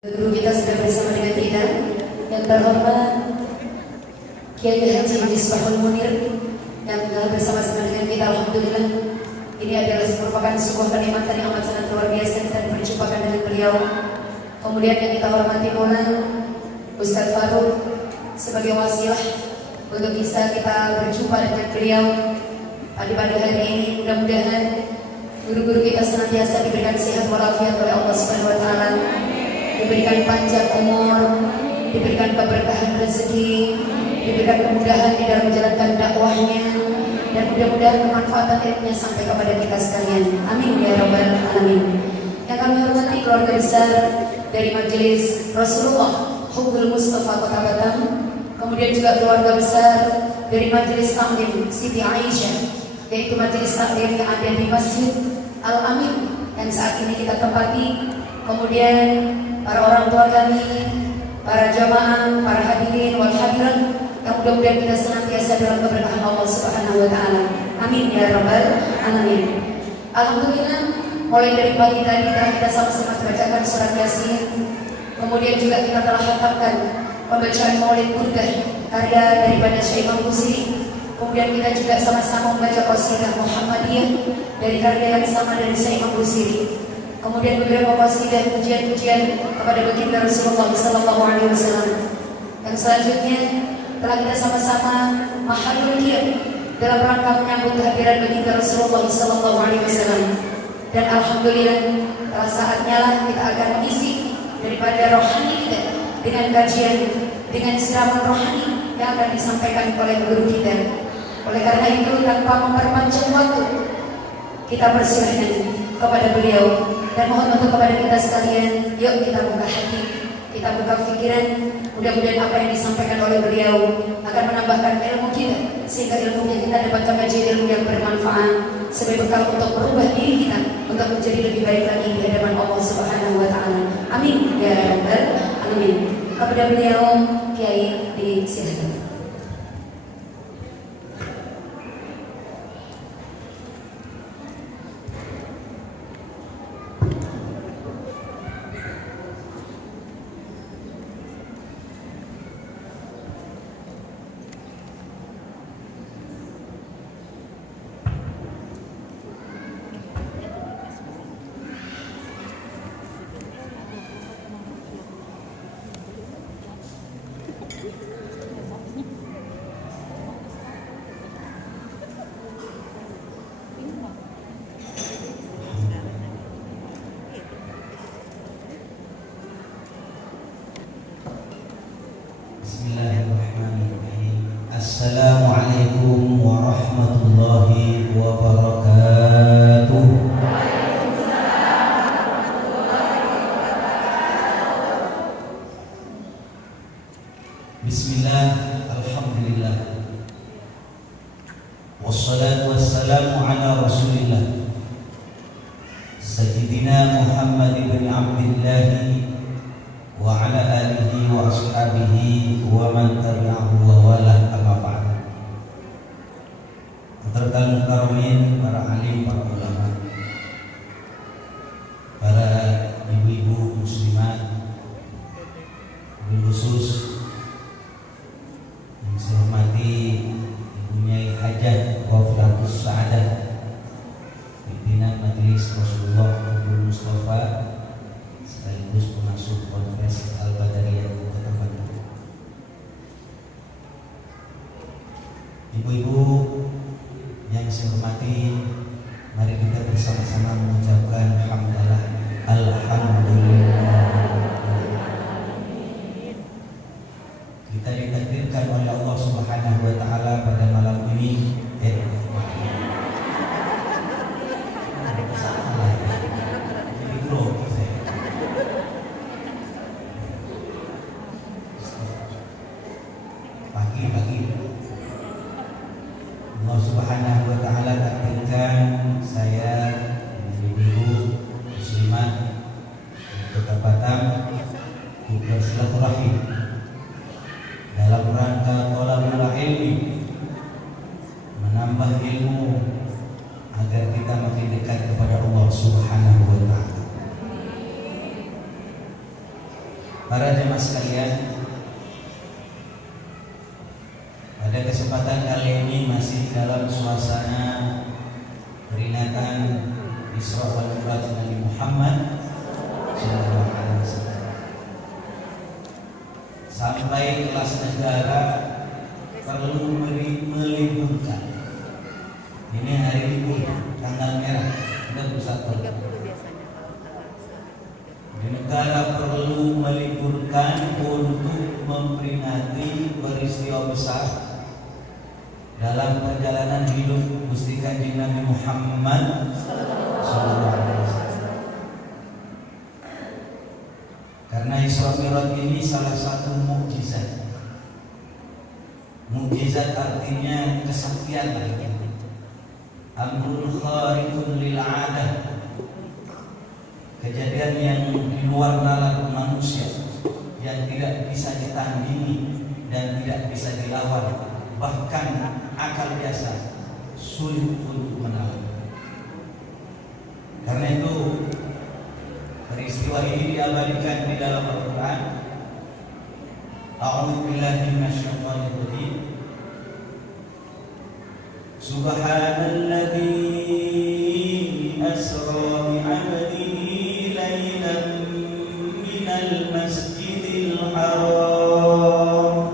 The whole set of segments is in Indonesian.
Guru kita sudah bersama dengan kita yang terhormat Kiai Haji Misbahul Munir yang telah bersama-sama dengan kita. Alhamdulillah, ini adalah merupakan sebuah kenikmatan yang amat sangat luar biasa kita berjumpakan dengan beliau. Kemudian yang kita hormati pula Ustaz Farouk sebagai wasilah untuk bisa kita berjumpa dengan beliau pada hari ini. Mudah-mudahan guru-guru kita senantiasa diberikan sehat walafiat oleh Allah Subhanahu wa taala, diberikan panjang umur, diberikan keberkahan rezeki, diberikan kemudahan di dalam menjalankan dakwahnya, dan mudah-mudahan kemanfaatan ilmunya sampai kepada kita sekalian. Amin ya rabbal alamin. Yang kami hormati keluarga besar dari Majelis Rasulullah Hubbul Mustafa Kota Batam, kemudian juga keluarga besar dari Majelis Taklim Siti Aisyah, yaitu Majelis Taklim yang ada di Masjid Al-Amin yang saat ini kita tempati. Kemudian para orang tua kami, para jamaah, para hadirin wal hadirat, yang mudah-mudahan kita senantiasa dalam keberkahan Allah Subhanahu wa taala. Amin ya rabbal alamin. Alhamdulillah, mulai dari pagi tadi telah kita sama-sama membacakan surat Yasin. Kemudian juga kita telah hatamkan pembacaan Maulid Burdah karya daripada Syekh Imam Busiri. Kemudian kita juga sama-sama membaca qasidah Muhammadiyah dari karya yang sama dari Syekh Imam Busiri. Kemudian beberapa qasidah pujian-pujian kepada baginda Rasulullah sallallahu alaihi wasallam. Yang selanjutnya telah kita sama-sama mahalul qiyam dalam rangka menyambut kehadiran baginda Rasulullah sallallahu alaihi wasallam. Dan alhamdulillah telah saatnya lah kita akan mengisi daripada rohani kita dengan kajian, dengan siraman rohani yang akan disampaikan oleh guru kita. Oleh karena itu, tanpa memperpanjang waktu, kita persilahkan kepada beliau dan mohon untuk kepada kita sekalian, yuk kita buka hati, kita buka pikiran. Mudah-mudahan apa yang disampaikan oleh beliau akan menambahkan ilmu kita, sehingga ilmu yang kita dapatkan menjadi ilmu yang bermanfaat sebagai bekal untuk merubah diri kita untuk menjadi lebih baik lagi di hadapan Allah Subhanahu wa taala. Amin ya rabbal alamin. Kepada beliau, Kiai, disilakan. Assalamualaikum warahmatullahi wabarakatuh. Bismillah, alhamdulillah, wassalatu wassalamu ala rasulillah Sayyidina Muhammad ibn Abdillah wa ala alihi wa ashabihi wa man tabi'ahu wa wala. Tertal mukarramin, para alim, para ulama, para ibu-ibu muslimat, bil khusus yang saya hormati Ibu Nyai Hajah Wafilatus Sa'adah, pimpinan Majelis Rasulullah Hubbul Mustafa sekaligus pengasuh Ponpes Al-Badariyah Kota Batam. Ibu-ibu yang saya hormati, mari kita bersama-sama mengucapkan hamdalah, alhamdulillah. Kita ditakdirkan oleh Allah Subhanahu wa taala pada malam ini pagi Allah Subhanahu wa taala takdirkan saya ibu-ibu muslimat Kota Batam bersilaturahim dalam rangka thalabul ilmi, menambah ilmu agar kita makin dekat kepada Allah Subhanahu wa taala. Para jemaah sekalian, pada kesempatan kali ini masih dalam suasana peringatan Isra wal Mi'raj Nabi Muhammad sallallahu alaihi wasallam. Sampai kelas negara perlu meliburkan. Ini hari libur, tanggal merah, 31. Di negara perlu meliburkan untuk memperingati peristiwa besar dalam perjalanan hidup Gusti Kanjeng Nabi Muhammad sallallahu alaihi wasallam. Karena Isra Mi'raj ini salah satu mukjizat. Mukjizat artinya kesaktian, amrul khariqun lil 'adah. Kejadian yang di luar nalar manusia, yang tidak bisa ditandingi dan tidak bisa dilawan, bahkan akal biasa sulit untuk menalar. Karena itu peristiwa ini diabadikan di dalam Al-Quran. A'udzu billahi minasyaitonir rajim. Subhanalladzi asra bi'abdihi laylan minal masjidil haram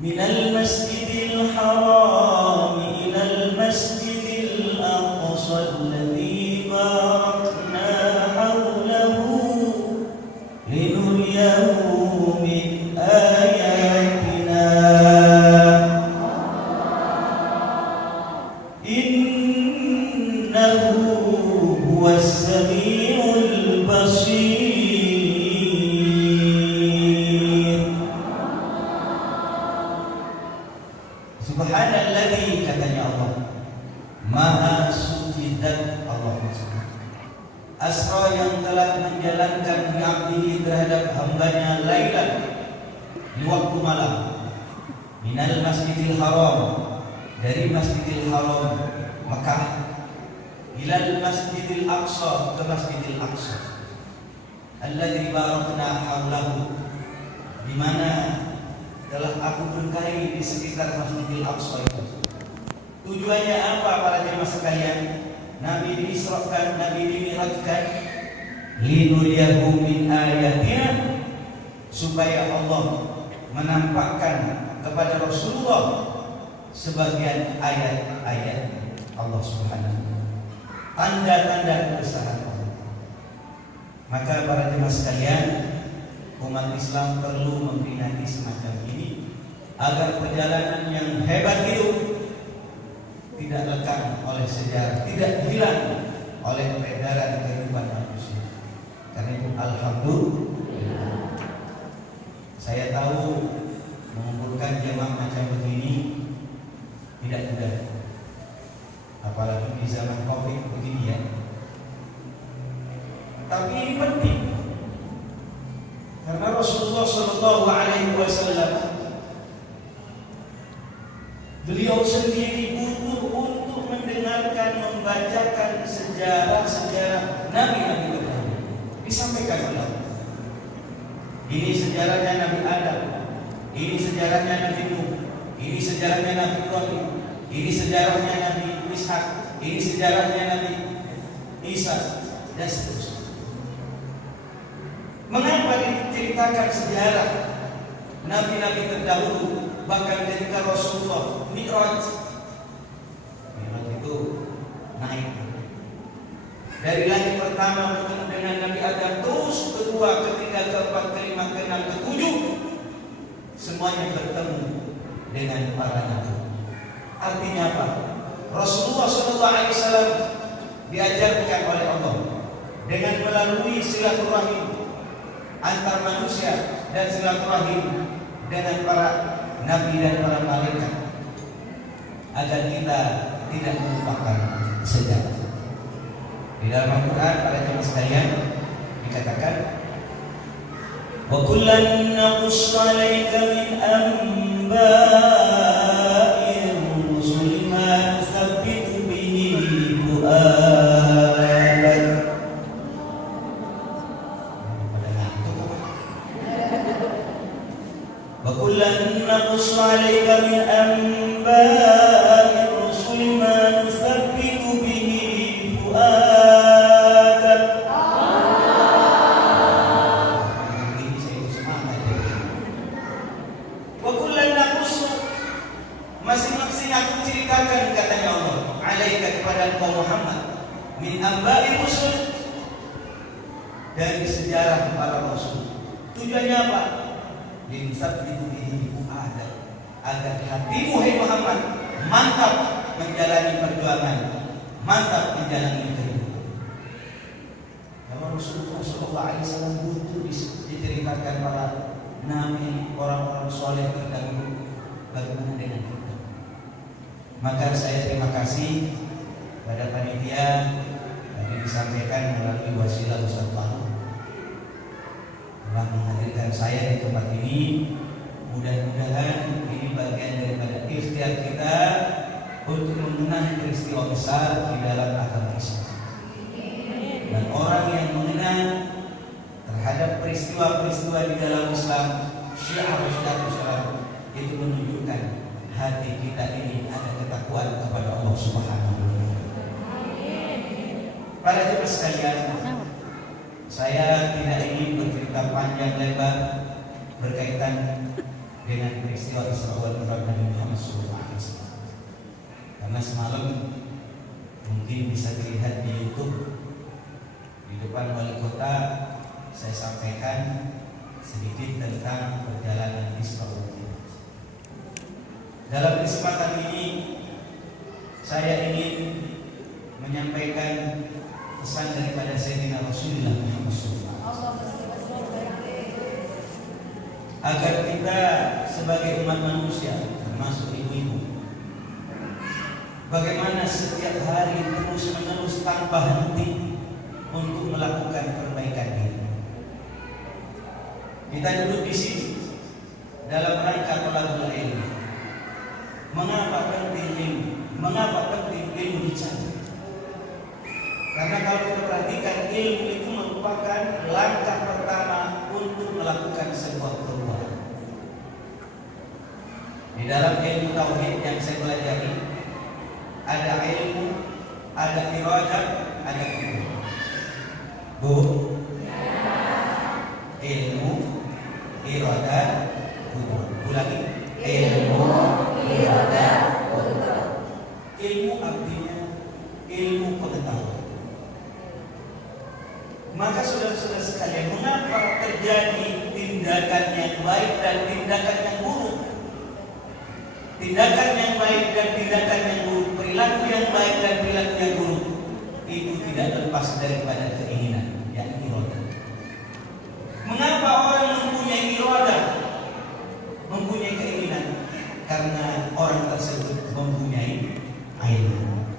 ilal masjidil aqsa alladzi barakna hawlahu linuriyahu min ayatina innahu huwas samiul basir. Subhanalladzi, katanya Allah, Maha suci zat Allah. Asra, yang telah menjalankan bi'abdihi terhadap hambanya lailan, di waktu malam, minal masjidil haram, dari masjidil haram Mekah, ilal masjidil aqsa, ke masjidil aqsa, alladzi barakna haulahu, di mana telah aku berkahi di sekitar Masjidil Aqsa itu. Tujuannya apa para jemaah sekalian? Nabi diisrakan, Nabi dimi'rajkan, linuriyahu min ayatina, supaya Allah menampakkan kepada Rasulullah sebagian ayat-ayat Allah Subhanahu wa taala, tanda-tanda kebesaran Allah. Maka para jemaah sekalian, umat Islam perlu memperingati semacam ini agar perjalanan yang hebat itu tidak lekang oleh sejarah, tidak hilang oleh peredaran kehidupan manusia. Karena itu alhamdulillah, saya tahu mengumpulkan jemaah macam begini tidak mudah, apalagi di zaman Covid begini ya. Tapi ini penting. Karena Rasulullah Shallallahu Alaihi Wasallam, beliau sendiri butuh untuk mendengarkan, membacakan sejarah-sejarah Nabi-Nabi terdahulu. Disampaikan oleh Allah. Ini sejarahnya Nabi Adam, ini sejarahnya Nabi Nuh, ini sejarahnya Nabi Ibrahim, ini sejarahnya Nabi Ishak, ini sejarahnya Nabi Isa, dan seterusnya. Mengapa diceritakan sejarah Nabi-Nabi terdahulu? Bahkan ketika Rasulullah Mi'raj itu naik dari langit pertama bertemu dengan Nabi Adam, terus kedua, ketiga, keempat, kelima, keenam, ketujuh, semuanya bertemu dengan para nabi. Artinya apa? Rasulullah SAW diajarkan oleh Allah dengan melalui silaturahim antar manusia dan silaturahim dengan para nabi dan para malaikat, agar kita tidak melupakan sejarah. Di dalam Al-Quran, para jemaah sekalian, dikatakan, wa kullan naqussu 'alaika min anba'ir rusuli ma nusabbitu bihi fu'adak Wa kullan naqussu 'alaika min anba'ir rusuli ma nuthabbitu bihi fu'adak. Ini saya semangat. Wa kullan naqussu, masing-masing aku ceritakan katanya Allah, 'alaika kepada engkau Muhammad, min anba'ir rusul, dari sejarah para rasul. Tujuannya apa? Linsabbitu bihi fu'adak, agar hatimu hai Muhammad mantap menjalani perjuangan, mantap menjalani kehidupan. Kalau Rasulullah SAW butuh diceritakan para nabi, orang-orang soleh terdahulu, bagaimana dengan kita? Maka saya terima kasih pada panitia tadi disampaikan melalui wasilah Ustaz Fahmi telah menghadirkan saya di tempat ini. Mudah-mudahan ini bagian daripada ikhtiar kita untuk mengenang peristiwa besar di dalam agama Islam. Dan orang yang mengenang terhadap peristiwa-peristiwa di dalam Islam, syiar Islam, itu menunjukkan hati kita ini ada ketakwaan kepada Allah Subhanahu wa Ta'ala. Para jemaah sekalian, saya tidak ingin bercerita panjang lebar berkaitan dengan peristiwa Isra wal Mi'raj Nabi Muhammad SAW. Karena semalam mungkin bisa dilihat di YouTube, di depan wali kota saya sampaikan sedikit tentang perjalanan Isra wal Mi'raj. Dalam kesempatan ini saya ingin menyampaikan pesan daripada Sayyidina Rasulullah Muhammad SAW, agar kita sebagai umat manusia, termasuk ibu-ibu, bagaimana setiap hari terus-menerus tanpa henti untuk melakukan perbaikan diri. Kita duduk di sini dalam rangka talabul ilmu. Mengapa penting ilmu? Mengapa penting ilmu dicari? Karena kalau kita perhatikan, ilmu itu merupakan langkah pertama untuk melakukan sebuah perubahan. Di dalam ilmu tauhid yang saya pelajari, ada ilmu, ada iradah, ada kubur. Bu? Ilmu, iradah, kubur. Ulangi. Ilmu, iradah, kubur. Ilmu artinya ilmu pengetahuan. Maka saudara-saudara sekalian, mengapa terjadi tindakan yang baik dan tindakan yang buruk? Tindakan yang baik dan tindakan yang buruk, perilaku yang baik dan perilaku yang buruk, itu tidak lepas daripada keinginan, yakni iradah. Mengapa orang mempunyai iradah, mempunyai keinginan? Karena orang tersebut mempunyai ilmu.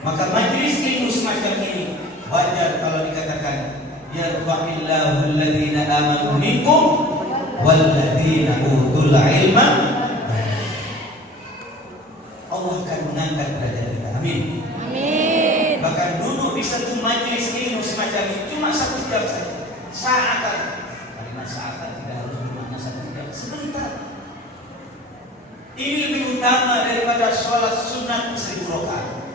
Maka majelis ilmu semacam ini wajar kalau dikatakan yarfa'illahu alladhina amanu minkum walladhina utul ilma. Allah akan mengangkat derajat kita. Amin. Amin. Bahkan duduk di satu majelis ilmu semacam ini cuma 1 jam saja. Saatan. Kalimat saatan tidak harus bermakna 1 jam. Sebentar. Ini lebih utama daripada sholat sunat 1000 rakaat.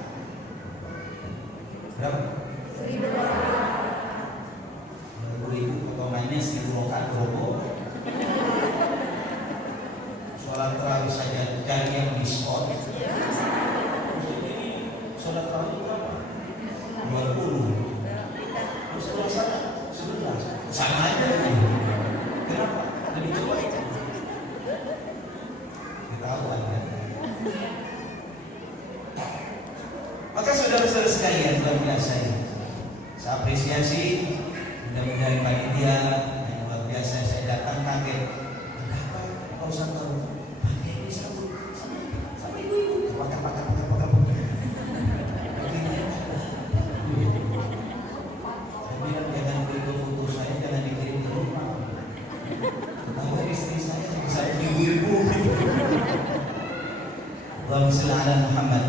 Berapa? 1000 rakaat. 1000 potongannya 1000 rakaat berapa? Sholat tarawih saja cari yang diskon. Jadi sholat tarawih berapa? 20. Terus kalau sana 11. Sama aja. Kenapa? Lebih cepat. Ketahuan ya. Maka saudara-saudara sekalian, luar biasa ya. Saya apresiasi, mudah-mudahan panitia yang luar biasa. Saya datang kaget. Kenapa Pak Ustaz tahu? Pakai ini sama ibu-ibu. Pakai. Saya bilang jangan foto saya, jangan dikirim ke rumah. Tahu istri saya bisa ibu-ibu. Allahumma shalli ala Muhammad.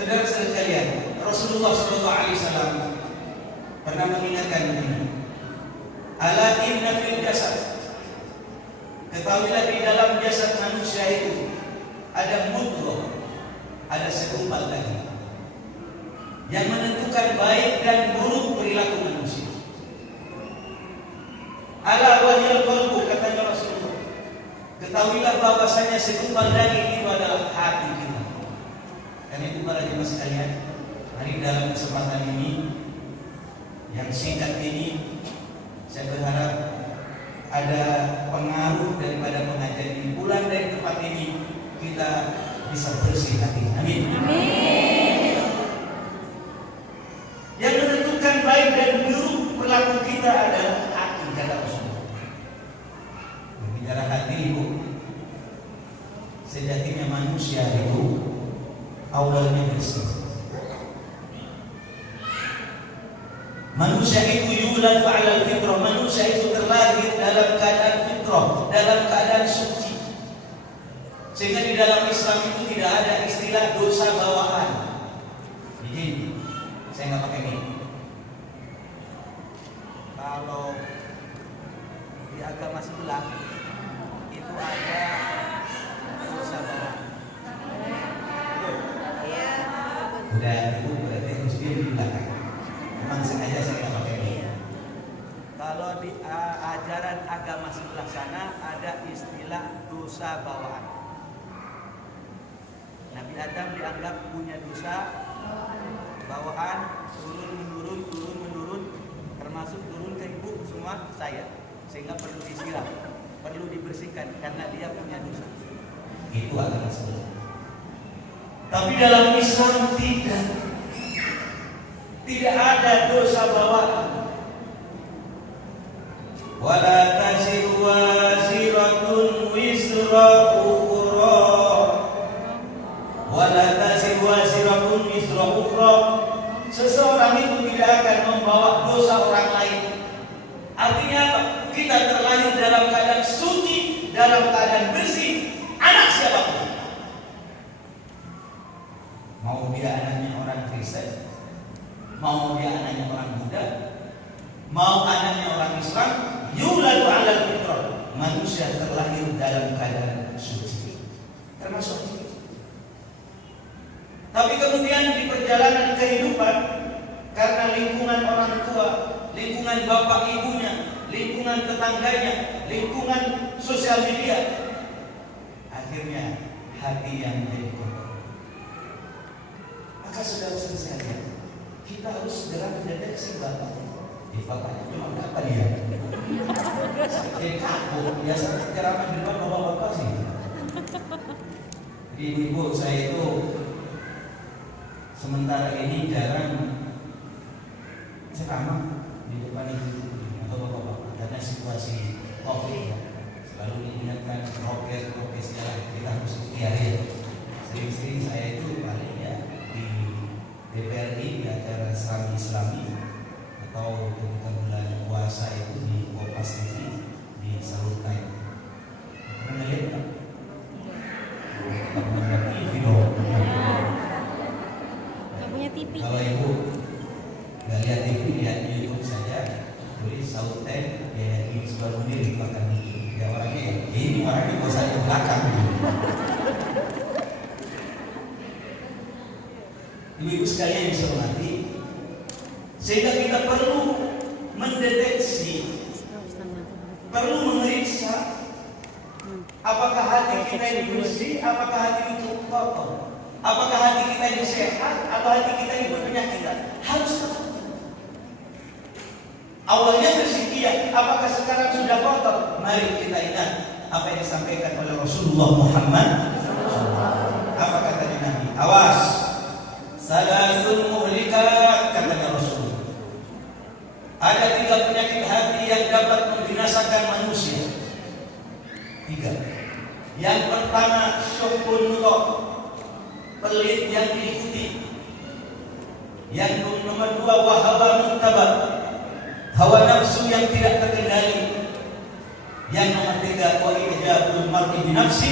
Saudara-saudara sekalian, Rasulullah SAW pernah mengingatkan begini. Ala inna fil jasad Ketahuilah di dalam jasad manusia itu ada mudghah, ada segumpal daging yang menentukan baik dan buruk perilaku manusia. Ala wahyal qalbu, katanya Rasulullah. Ketahuilah bahwasanya segumpal daging itu adalah hati kita. Karena itu para jemaah sekalian, hari dalam kesempatan ini yang singkat ini, saya berharap ada pengaruh daripada pengajian ini. Pulang dari tempat ini kita bisa bersih hati. Amin. Amin. Yang menentukan baik dan buruk perilaku kita adalah hati, kata Rasulullah. Berbicara hati itu, sejatinya manusia itu awalnya bersih. Manusia itu yuladu ala fitrah. Manusia itu terlahir dalam keadaan fitrah, dalam keadaan suci. Sehingga di dalam Islam itu tidak ada istilah dosa bawaan. Jadi saya nggak pakai ini. Kalau di agama sebelah itu ada dosa bawaan. Iya. Udah itu berarti harus dia di belakang. Memang sengaja saya nggak pakai ini. Kalau di ajaran agama sebelah sana ada istilah dosa bawaan. Nabi Adam dianggap punya dosa bawaan, turun menurun, termasuk turun ke ibu semua saya, sehingga perlu disiram, perlu dibersihkan karena dia punya dosa. Itu agama sebelah. Tapi dalam Islam tidak ada dosa bawaan. Wala taziru waziratun wisra ukhra. Wala taziru waziratun wisra ukhra. Seseorang itu tidak akan membawa dosa orang lain. Artinya apa? Kita terlahir dalam keadaan suci, dalam keadaan bersih, anak siapapun. Mau dia anaknya orang Kristen, mau dia anaknya orang Buddha, mau anaknya orang Islam, yuladu ala fitrah. Manusia terlahir dalam keadaan suci, termasuk kita. Tapi kemudian di perjalanan kehidupan, karena lingkungan orang tua, lingkungan bapak ibunya, lingkungan tetangganya, lingkungan sosial media, akhirnya hati yang menjadi kotor. Maka saudara-saudara sekalian, kita harus segera mendeteksi bapak. Bapaknya cuma apa dia? Jadi kaku, biasa ceramah di depan bapak-bapak sih. Ibu-ibu saya itu sementara ini jarang ceramah di depan ibu atau bapak-bapak karena situasi COVID ya. Selalu diingatkan prokes jalan, kita harus ikhtiar. Sering-sering saya itu paling ya di DPRI di acara Islami atau ketika bulan puasa itu di Kompas TV di Salur Time. Pernah lihat nggak? Pernah TV dong. TV. Kalau ibu nggak lihat TV, lihat di YouTube saja, tulis Salur Time ya di sebelah munir itu akan muncul. Ya orangnya ya ini orangnya nggak usah di belakang. Ibu-ibu sekalian yang saya hormati, sehingga kita perlu mendeteksi, perlu memeriksa apakah hati kita ini bersih, apakah hati itu kotor, apakah hati kita ini sehat, atau hati kita ini berpenyakit. Harus tahu. Awalnya bersih dia, apakah sekarang sudah kotor? Mari kita ingat apa yang disampaikan oleh Rasulullah Muhammad. Apa katanya Nabi? Awas. Salasun muhlikat, katanya Rasul. Ada 3 penyakit hati yang dapat membinasakan manusia. 3. Yang pertama, syuhun mutlaq, pelit yang diikuti. Yang nomor 2, wahawa muttaba, hawa nafsu yang tidak terkendali. Yang nomor 3, wa ijabul mar'i bi nafsi,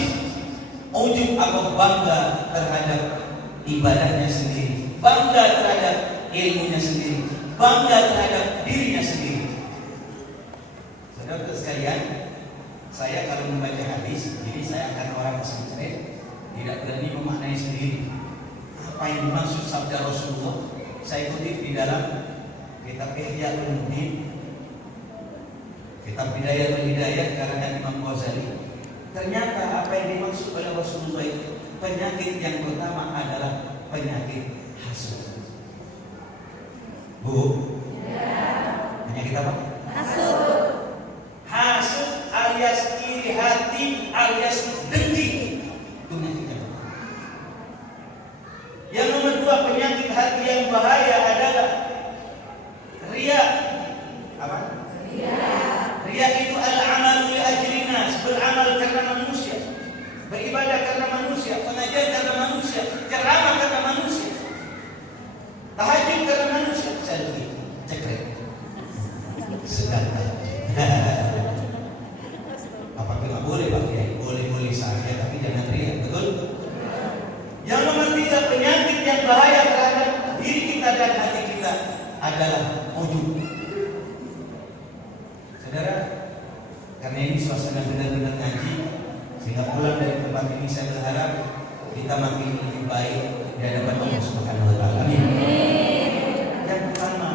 ujub atau bangga terhadap ibadahnya sendiri, bangga terhadap ilmunya sendiri, bangga terhadap dirinya sendiri. Saudara sekalian, saya kalau membaca di dalam kitab Ihya Ulumuddin, kitab Bidayatul Hidayah karangan Imam Ghazali. Ternyata apa yang dimaksud oleh Rasulullah itu, penyakit yang pertama adalah penyakit hasud. Bu, penyakit apa? Hasud. Hasud alias iri hati alias dengki. Itu penyakitnya. Yang nomor dua, penyakit hati yang bahaya adalah riya. Apa? Riya itu al-amalu li ajli nas, beramal karena manusia, beribadah karena manusia, pengajar karena manusia, ceramah karena manusia, tahajud karena manusia. Selfie, cekrek, sedang. Apakah nggak boleh Pak Kiai? Boleh-boleh saja, tapi jangan riya, betul? Yang nomor tiga, penyakit yang bahaya terhadap diri kita dan hati kita adalah ujub. Saudara, karena ini suasana benar-benar ngaji, sehingga pulang dari tempat ini saya berharap kita makin lebih baik di hadapan Allah Subhanahu wa taala. Amin. Yang pertama,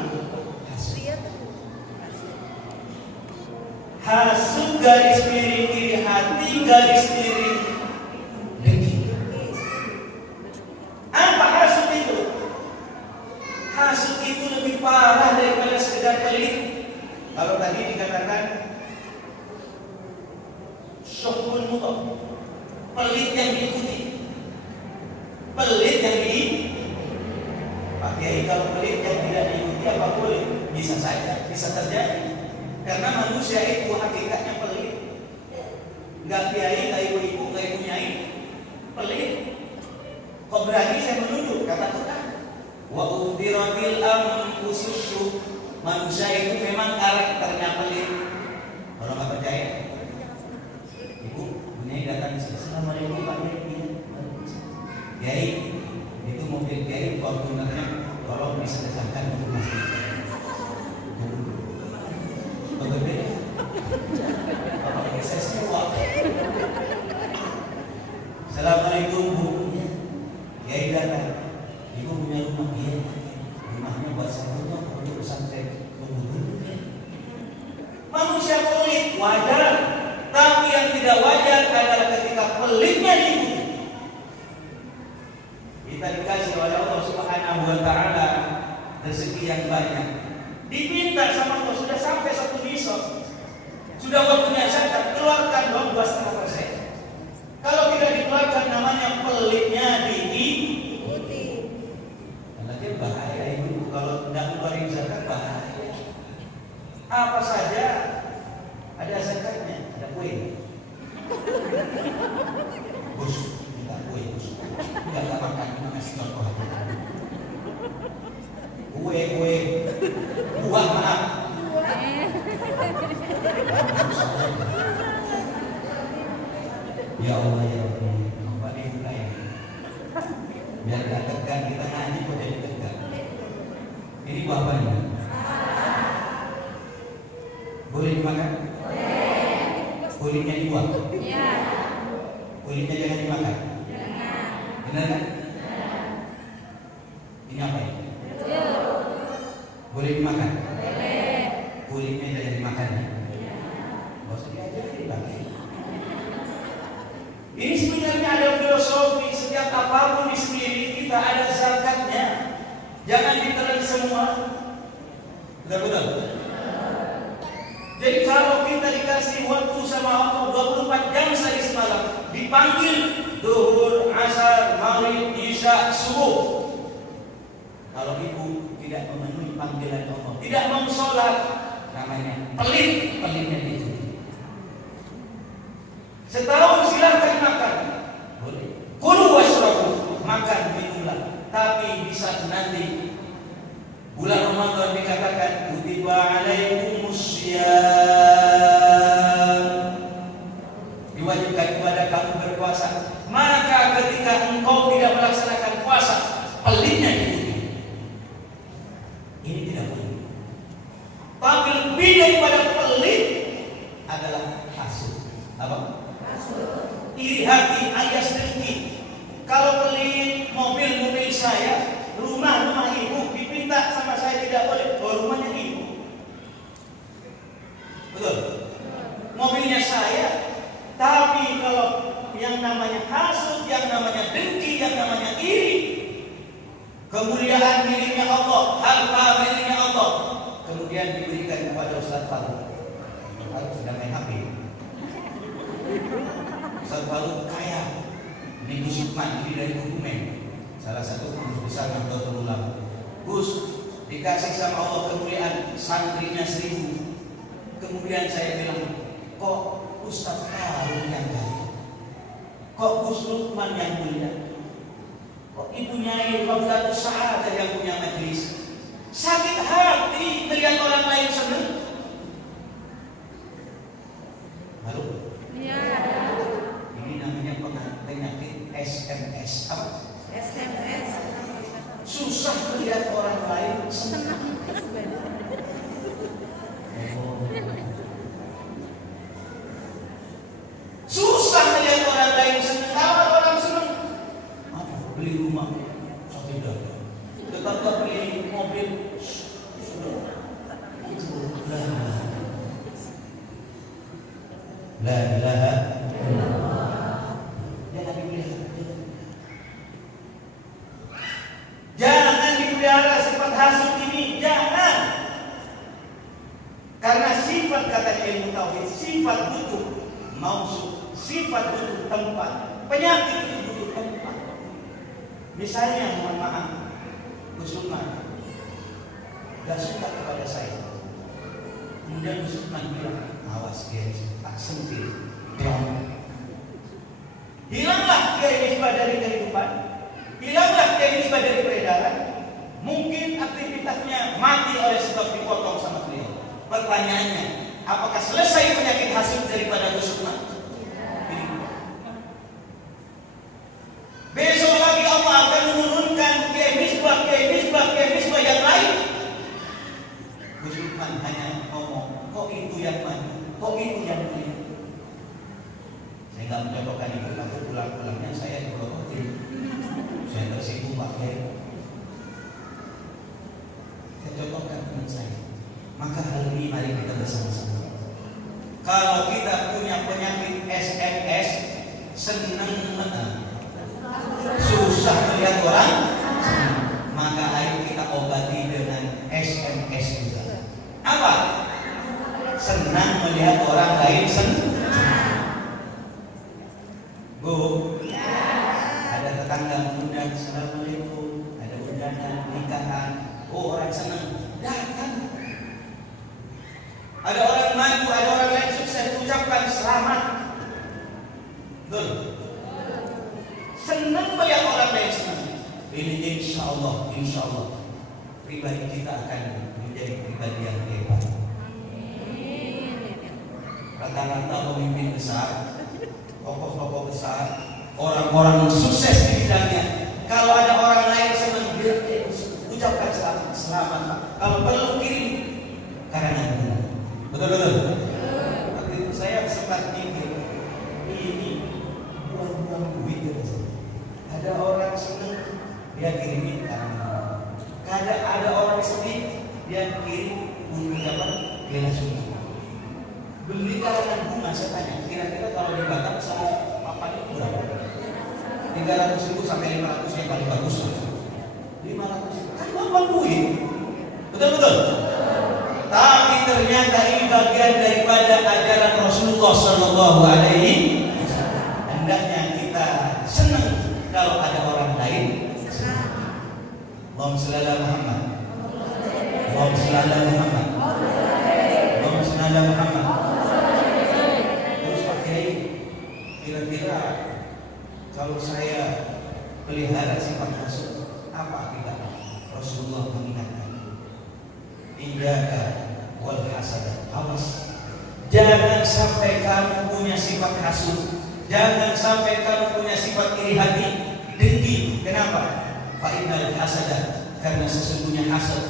hasud. Hasud garis miring iri hati garis miring dengki. Apa hasud itu? Hasud itu lebih parah daripada sekedar pelit. Kalau tadi dikatakan syuhun mudhaf, pelit yang diikuti, pelit yang Pak Kiai, kalau pelit yang tidak diikuti apa boleh? Bisa saja, bisa terjadi. Karena manusia itu hakikatnya pelit. Enggak kiai, enggak ibu-ibu, enggak ibu nyai, pelit. Kok berani saya menuduh? Kata Tuhan, wa udhiratil anfusus syuh. Manusia itu memang karakternya pelit. Kalau nggak percaya, ibu, punya datang ke sini. Assalamualaikum Pak Kiai. Itu mobil Kiai, Fortunernya, tolong disedekahkan untuk masjid. Berbeda. Apa saya sewa? Assalamualaikum Bu. Kiai datang. Ibu punya rumah, iya. Rumahnya buat saya untuk pesantren. Manusia pelit wajar, tapi yang tidak wajar adalah ketika pelitnya diikuti. Kita dikasih oleh Allah Subhanahu wa taala rezeki yang banyak. Diminta sama Allah, sudah sampai 1 nisab. Sudah waktunya zakat, keluarkan dong 2,5%. Kalau tidak dikeluarkan namanya pelitnya diikuti. Nanti bahaya itu kalau tidak keluarin zakat bahaya. Apa saja ada zakatnya, ada kue. Bos, minta kue bos. Enggak makan, cuma ngasih contoh aja. Kue, buah maaf. Ya Allah ya Allah, apa nih mulai? Biar gak tegang kita ngaji kok jadi tegang. Ini buah apa nih? Boleh dimakan? Boleh. Kulitnya dibuang? Iya. Kulitnya jangan dimakan? Jangan. Benar kan? Ini apa ini? Boleh dimakan? Boleh. Kulitnya jangan dimakan ya? Iya. Gak usah diajari lagi. Ini sebenarnya ada filosofi, setiap apapun di sekeliling kita ada zakatnya. Jangan ditelan semua. Betul-betul. Jadi kalau kita dikasih waktu sama Allah 24 jam sehari semalam, dipanggil zuhur, asar, maghrib, isya, subuh. Kalau ibu tidak memenuhi panggilan Allah, tidak mau sholat, namanya pelitnya itu. Setahun silahkan makan, boleh. Kulu washrabu, makan minumlah. Tapi bisa nanti bulan Ramadan dikatakan kutiba alaikumussyam, diwajibkan kepada kamu berpuasa. Maka ketika engkau tidak melaksanakan puasa, pelitnya itu. Ini tidak boleh. Tapi lebih daripada pelit adalah hasud. Apa? Hasud. Iri hati alias dengki. Kalau pelit mobil saya, rumah ibu dipinta minta sama saya tidak boleh. Oh, rumahnya ibu. Betul? Mobilnya saya. Tapi kalau yang namanya hasud, yang namanya dengki, yang namanya iri, kemuliaan miliknya Allah, harta miliknya Allah, kemudian diberikan kepada Ustaz Faruk. Faruk sedang main HP. Ustaz Faruk kaya. Ini Gus Lukman, ini dari Kebumen, salah satu pengurus besar Nahdlatul Ulama. Gus, dikasih sama Allah kemuliaan, santrinya 1000. Kemudian saya bilang, kok Ustaz Faruk yang kaya? Kok Gus Lukman yang mulia? Kok Ibu Nyai Khawlatus Sa'adah yang punya majelis? Sakit hati melihat orang lain senang. Halo? Iya. Ini namanya penyakit SMS. Apa? SMS. Susah melihat orang lain senang. Susah melihat orang lain senang. Kalau orang senang, beli rumah, sakit dada. Tetap beli mobil, sudah. La ilaha illallah. Jangan dipelihara. Jangan dipelihara sifat hasud ini, jangan. Karena sifat katanya ilmu tauhid, sifat butuh mausuf, sifat butuh tempat, penyakit itu butuh tempat. Misalnya, mohon maaf, Gus Lukman gak suka kepada saya. Kemudian Gus Lukman bilang, awas guys, tak sentil. Hilanglah kiai misbah dari kehidupan, hilanglah kiai misbah dari peredaran. Mungkin aktivitasnya mati oleh sebab dipotong sama beliau. Pertanyaannya, apakah selesai penyakit hasud daripada Gus Lukman? Besok lagi Allah akan menurunkan kiai misbah yang lain. Gus Lukman hanya ngomong, kok itu yang mana? Kok itu yang mulia? Saya nggak mencontohkan itu, tapi pulang-pulangnya saya diprototin. Saya tersinggung Pak Kiai. Saya contohkan teman saya. Maka hal ini mari kita bersama-sama. Kalau kita punya penyakit SMS, senang susah melihat orang, maka ayo kita obati dengan SMS juga. Apa? Senang melihat orang lain senang. Bu, ada tetangga undang, assalamualaikum, ada undangan nikahan, oh orang senang, datang. Ada orang maju, ada orang lain sukses, ucapkan selamat. Betul. Senang melihat orang lain senang. Ini insya Allah pribadi kita akan menjadi pribadi yang hebat. Rata-rata pemimpin besar, tokoh-tokoh besar, orang-orang sukses di bidangnya, kalau ada orang lain senang, dia ucapkan selamat. Kalau perlu kirim karangan bunga. Betul. Waktu itu saya sempat mikir, ini buang-buang duit. Ada orang senang, dia kirimin karangan. Ada orang sedih, dia kirim bunga bela sungkawa. Beli karangan bunga, saya tanya, kira-kira kalau di Batam sama papan itu berapa? 300.000 sampai 500 yang paling bagus. 500 kan buang duit. Betul. Tapi ternyata ini bagian daripada ajaran Rasulullah Sallallahu Alaihi Wasallam. Hendaknya kita senang kalau ada orang lain. Allahumma shalli ala Muhammad. Allahumma shalli ala Muhammad. Allahumma shalli ala Muhammad. Terus pakai kira-kira kalau saya pelihara sifat hasud, apa akibatnya? Rasulullah mengingatkan, iyyaka wal hasad. Awas, jangan sampai kamu punya sifat hasud, jangan sampai kamu punya sifat iri hati, dengki. Kenapa? Fa innal hasada, karena sesungguhnya hasad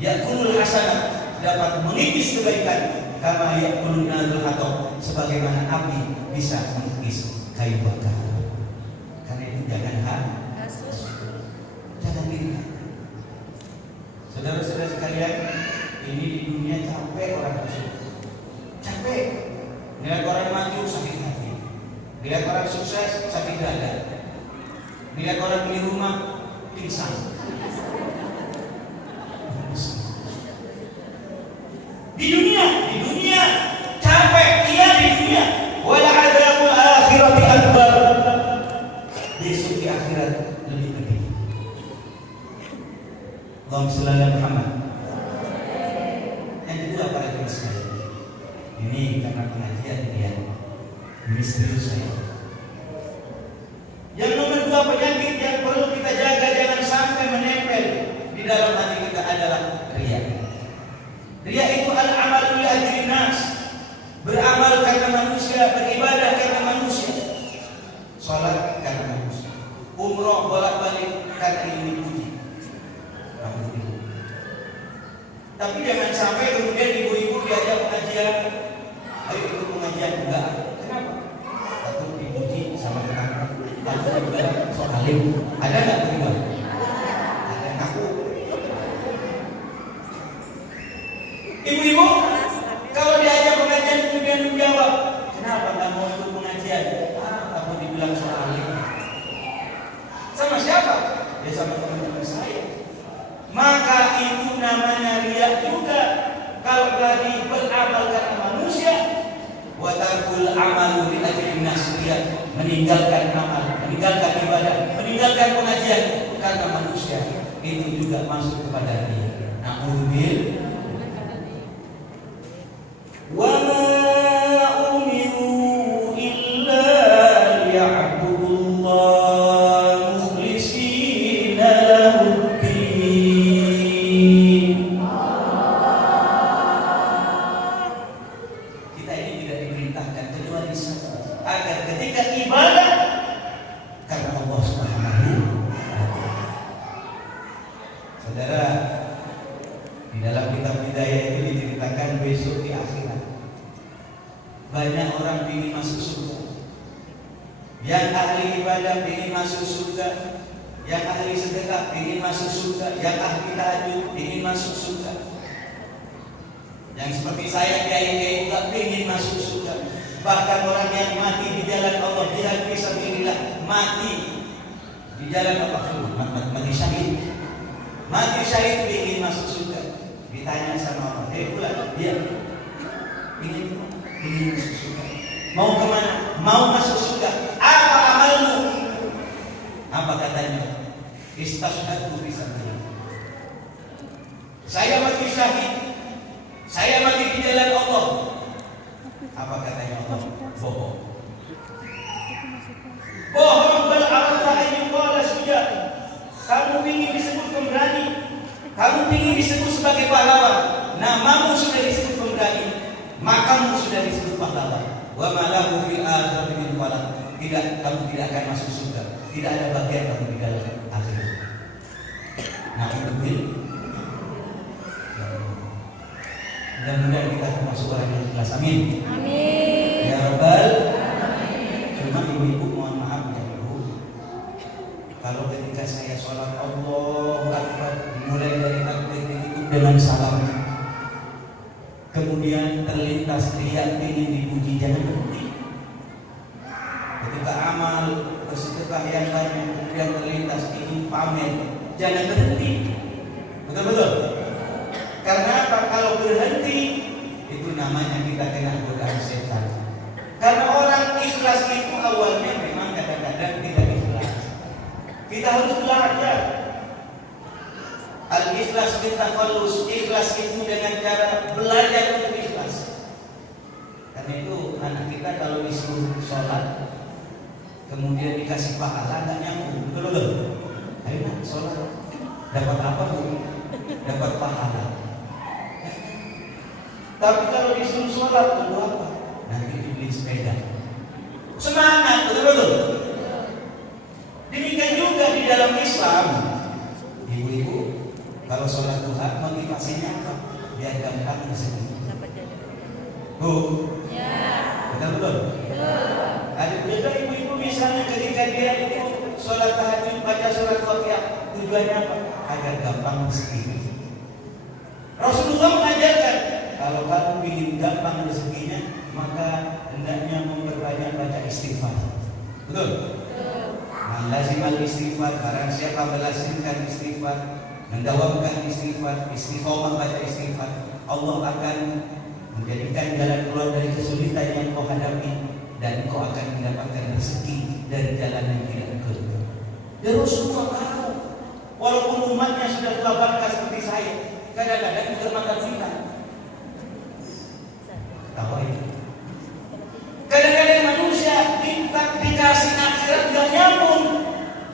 yakulul hasanah, dapat mengikis kebaikan, kama yakulun narul hatab, sebagaimana api bisa mengikis kayu bakar. Karena itu jangan hasud, jangan iri hati. dunia capek orang tersebut. Capek. Lihat orang maju sakit hati. Lihat orang sukses sakit dada. Lihat orang beli rumah pingsan. Di dunia capek, iya di dunia. Wala adzabul akhirati akbar. Besok di akhirat lebih pedih. Allahumma shalli ala Muhammad. Yang kedua para jemaah sekalian. Ini karena pengajian dia. Ini serius saya. Yang nomor dua penyakit yang perlu kita jaga jangan sampai menempel di dalam hati kita adalah riya. Riya itu al-amal li ajli nas. Beramal karena manusia, beribadah karena manusia. Salat karena manusia. Umroh bolak-balik karena ingin dipuji. Tapi jangan sampai kemudian ibu-ibu diajak pengajian. Ayo ikut pengajian enggak. Kenapa? Takut dipuji sama tetangga. Takut juga sok alim. Ada enggak begitu? Ada aku. Ibu-ibu kalau diajak pengajian kemudian menjawab, kenapa nggak mau ikut pengajian? Aku dibilang sok alim. Sama siapa? Ya sama teman-teman saya. Maka itu namanya riya juga. Kalau tadi beramal karena manusia, wa tarkul amalu li ajli nas, meninggalkan amal, meninggalkan ibadah, meninggalkan pengajian karena manusia, itu juga masuk kepada riya. Na'udzubil. Wa ma umiru illa liya'budullah mukhlishina lahuddin. Kita ini tidak diperintahkan kecuali agar ketika ibadah karena Allah Subhanahu wa ta'ala. Saudara, di dalam kitab Hidayah itu diceritakan besok di akhirat banyak orang ingin masuk surga. Yang ahli ibadah ingin masuk surga, yang ahli sedekah ingin masuk surga, yang ahli tahajud ingin masuk surga. Yang seperti saya kiai-kiai juga ingin masuk surga. Bahkan orang yang mati di jalan Allah, jihad fi sabilillah, mati di jalan Allah, mati syahid. Mati syahid ingin masuk surga. Ditanya sama Allah, pulang, dia ingin masuk surga. Mau kemana? Mau masuk surga. Apa amalmu? Apa katanya? Istashhadu fi sabilillah. Saya mati syahid. Saya mati di jalan Allah. Apa katanya Allah? Bohong. Bohong berarti ayat qala sudah. Kamu ingin disebut pemberani. Kamu ingin disebut sebagai pahlawan. Namamu sudah disebut pemberani. Makamu sudah disebut pahlawan. Wa ma lahu fil akhirati min khalaq. Tidak, kamu tidak akan masuk surga. Tidak ada bagian kamu di dalam akhirat. Nah, itu mudah-mudahan kita termasuk orang yang ikhlas. Amin. Amin. Ya Rabbal. Cuma ibu-ibu mohon maaf ya ibu. Kalau ketika saya sholat Allahu Akbar dimulai dari takbir itu dengan salam, kemudian terlintas riya ingin dipuji, jangan berhenti. Ketika amal bersedekah yang banyak kemudian terlintas ingin pamer, jangan berhenti. Betul-betul. Karena apa? Kalau berhenti itu namanya kita kena godaan setan. Karena orang ikhlas itu awalnya memang kadang-kadang tidak ikhlas. Kita harus belajar. Al-ikhlas bitafallus, ikhlas itu dengan cara belajar untuk ikhlas. Karena itu anak kita kalau disuruh sholat kemudian dikasih pahala nggak nyambung, betul? Ayo nak sholat, dapat apa bu? Dapat pahala. Tapi kalau disuruh sholat tunggu apa? Nanti dibeli sepeda. Semangat, betul-betul. Demikian juga di dalam Islam. Ibu-ibu, kalau sholat duha motivasinya apa? Biar gampang disebut. Bu? Ya. Betul-betul? Betul. Ada juga ibu-ibu misalnya ketika dia itu sholat tahajud, baca surat Fatihah, tujuannya apa? Agar gampang disebut. Rasulullah mengajarkan istighfar. Betul? Man lazimal istighfar, barang siapa melazimkan istighfar, mendawamkan istighfar, istiqomah baca istighfar, Allah akan menjadikan jalan keluar dari kesulitan yang kau hadapi, dan kau akan mendapatkan rezeki dari jalan yang tidak engkau. Dan Rasulullah tahu, walaupun umatnya sudah tua bangka seperti saya, kadang-kadang juga makan kita. Tahu itu? Kadang-kadang manusia dikasih akhirat nggak nyambung,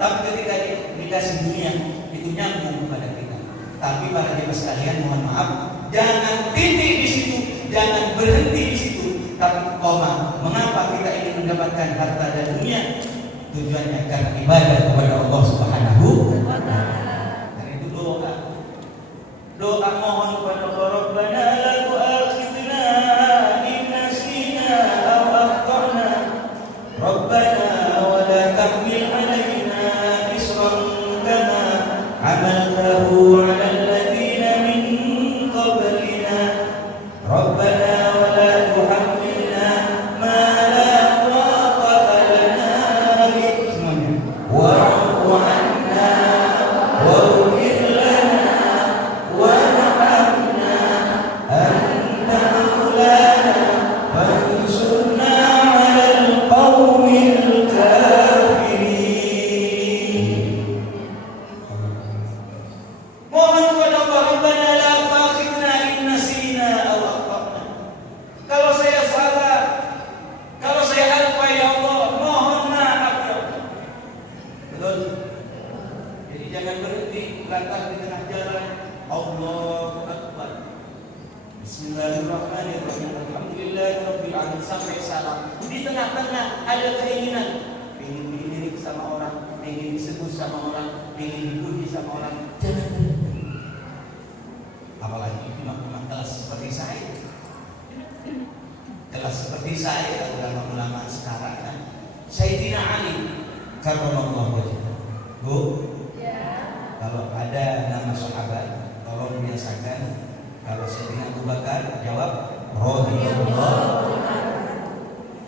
tapi ketika dikasih dunia itu nyambung kepada kita. Tapi para jemaah sekalian, mohon maaf, jangan titik di situ, jangan berhenti di situ, tapi koma. Mengapa kita ingin mendapatkan harta dan dunia? Tujuannya karena ibadah kepada Allah Subhanahu wa Ta'ala. Dan itu doa mohon kepada Allah, Rabbana la tu'akhidna in nasina aw akhtana, Rabbana wa la tahmil 'alaina isran kama 'amaltahu 'alal ladzina min qablina, Rabbana wa la tuhammilna ma la taqata lana bih, semuanya, wa'fu 'anna waghfir lana warhamna anta maulana fansurna 'alal qaumil kafirin. Mohon kepada Allah, Rabbana la tu'akhidna in nasina aw akhtana. Kalau saya salah, kalau saya lupa ya Allah, mohon maaf ya Allah. Betul? Jadi jangan berhenti lantas di tengah jalan. Allahu Akbar, Bismillahirrahmanirrahim, Alhamdulillahirabbil alamin, sampai salam. Di tengah-tengah ada keinginan, ingin dilirik sama orang, ingin disebut sama orang, ingin dipuji sama orang. Jangan berhenti. Apalagi imam-imam kelas seperti saya. Kelas seperti saya, ulama-ulama sekarang kan. Sayyidina Ali karramallahu wajhahu. Bu, kalau ada nama sahabat, tolong biasakan. Kalau Sayyidina Abu Bakar, jawab radhiyallahu.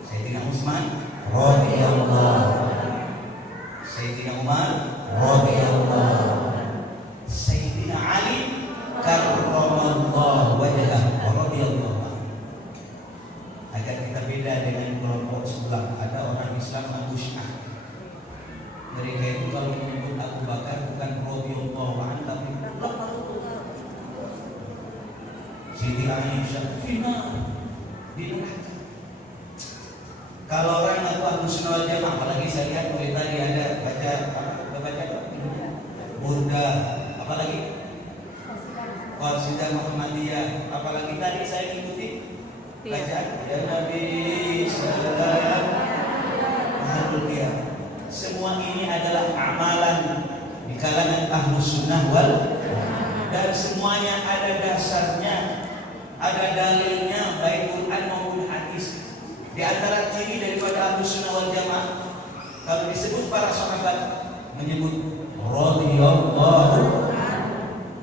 Sayyidina Utsman, radhiyallahu. Sayyidina Umar, radhiyallahu. Sayyidina Ali karramallahu wajhahu radhiyallahu. Agar kita beda dengan kelompok sebelah, ada orang Islam Abu Syah. Mereka itu kalau menyebut Abu Bakar bukan radhiyallahu anhu, tapi Siti Aisyah fina di neraka. Kalau orang ngaku Ahlu Sunnah wal Jamaah, apalagi saya lihat mulai tadi ada baca Burda, apalagi Qasidah Muhammadiyah, apalagi tadi saya ikuti bacaan ya Nabi sallallahu alaihi wasallam. Semua ini adalah amalan di kalangan Ahlu Sunnah wal Jamaah, dan semuanya ada dasarnya, ada dalilnya, baik Quran maupun hadis. Di antara ciri daripada Ahlu Sunnah wal Jamaah, kalau disebut para sahabat menyebut radhiyallahu.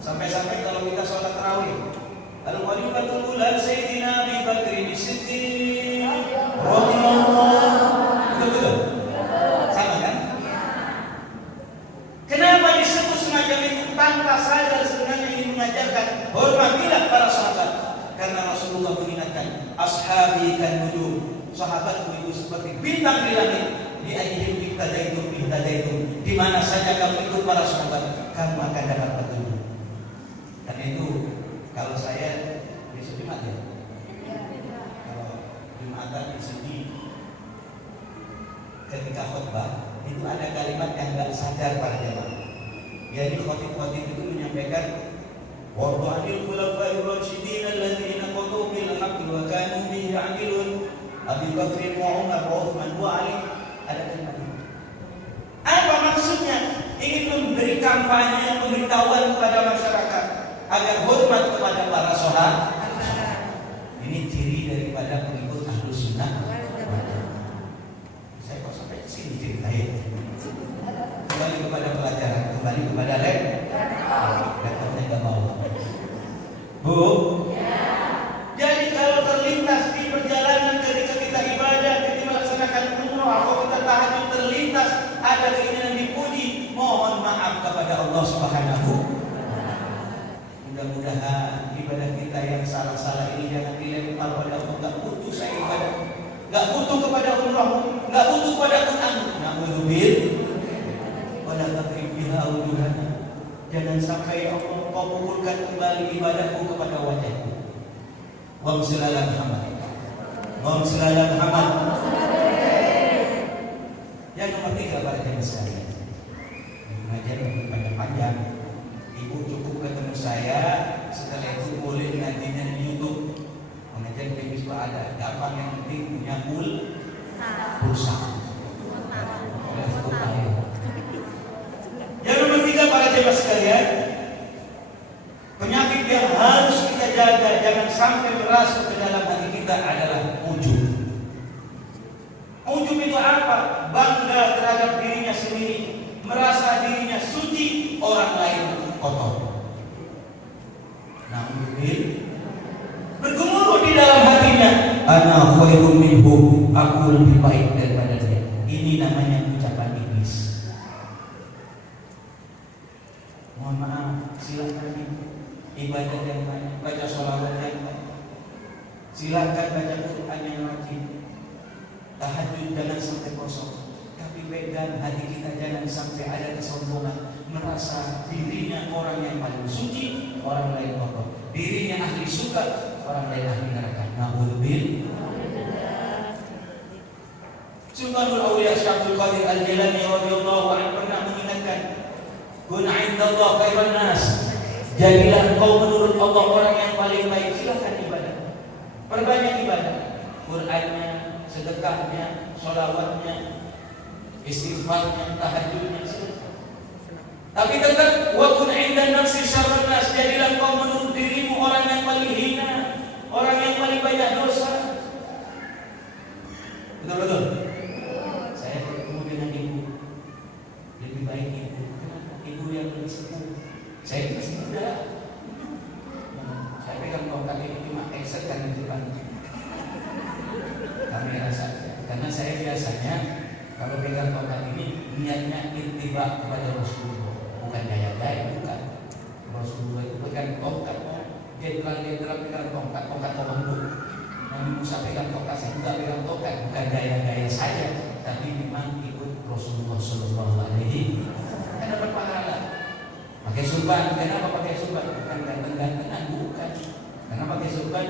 Sampai-sampai kalau kita sholat tarawih, al-khalifatul ula Sayyidina Abi Bakr As-Siddiq radhiyallahu. Betul? Sama kan? Kenapa disebut semacam itu tanpa sadar sebenarnya ingin mengajarkan hormatilah para sahabat? Karena Rasulullah mengingatkan, ashabi kan nujum, sahabatku itu seperti bintang di langit. Di ayyihim ihtadaitum, di mana saja kamu ikut para sahabat, kamu akan dapat petunjuk. Karena itu kalau saya besok Jumat ya, kalau Jumatan di sini ketika khutbah itu ada kalimat yang nggak sadar para jamaah. Jadi khotib-khotib itu menyampaikan warḍa'il khulafa'ir rasyidin alladziina qadu bil haqqi wa kanu bihi ya'dilun, Abi Bakr wa Umar wa Utsman wa Ali. Ada kalimat itu. Apa maksudnya? Ingin memberi kampanye, pemberitahuan kepada masyarakat agar hormat kepada para sahabat. Ini ciri daripada pengikut Ahlu Sunnah. Saya kok sampai sini ceritain. Kembali kepada pelajaran, kembali kepada laptopnya nggak mau. Bu, jadi kalau terlintas di perjalanan ketika kita ibadah, ketika melaksanakan umroh mental pada Allah. Nggak butuh saya ibadah, nggak butuh kepada umrah, nggak butuh kepada Quran. Na'udzubil wala tadrib biha wujuhana. Jangan sampai Allah kau pukulkan kembali ibadahku kepada wajahku. Wa sallallahu Muhammad. Wa sallallahu Muhammad. Yang nomor 3 para jemaah sekalian. Mengajar panjang-panjang. Ibu cukup ketemu saya, setelah itu boleh nantinya di YouTube. Mengajar bebas ada, gampang, yang penting punya pulsa. Yang nomor 3 para jemaah sekalian, penyakit yang harus kita jaga jangan sampai merasuk ke dalam hati kita adalah ujub. Ujub itu apa? Bangga terhadap dirinya sendiri, merasa dirinya suci, orang lain kotor. Namun bergemuruh di dalam hatinya, ana khairum minhu, aku lebih baik daripada dia. Ini namanya ucapan iblis. Mohon maaf, silakan ibadah yang banyak, baca sholawat yang banyak, silakan baca Quran yang rajin, tahajud jangan sampai kosong. Tapi pegang hati kita, jangan sampai ada kesombongan, merasa dirinya orang yang paling suci, orang lain kotor. Dirinya ahli surga, orang lain ahli neraka. Na'udzubil. Sultanul Auliya Syekh Abdul Qadir Al-Jilani radhiyallahu anhu pernah mengingatkan, kun 'indallah khairan nas. Jadilah engkau menurut Allah orang yang paling baik. Silakan ibadah, perbanyak ibadah, Qur'annya, sedekahnya, sholawatnya, istighfarnya, tahajudnya. Tapi tetap wa kun 'indan nafsi syarrun nas. Jadilah engkau menurut dirimu orang yang paling hina, orang yang paling banyak dosa. Betul-betul. Saya ketemu dengan ibu, lebih baik ibu. Kenapa? Ibu yang lebih sepuh. Saya masih muda. Saya pegang tongkat ini cuma exit kan di depan kamera saja. Karena saya biasanya kalau pegang tongkat ini niatnya ittiba kepada Rasulullah, bukan gaya-gaya, bukan. Rasulullah itu pegang tongkat, jenderal pegang tongkat pohon dulu. Nabi Musa pegang tongkat, saya juga pegang tongkat, bukan gaya-gaya saja, tapi memang ikut Rasulullah Sallallahu Alaihi Wasallam. Karena berpahala. Pakai surban, kenapa pakai surban? Bukan ganteng-gantengan, bukan. Karena pakai surban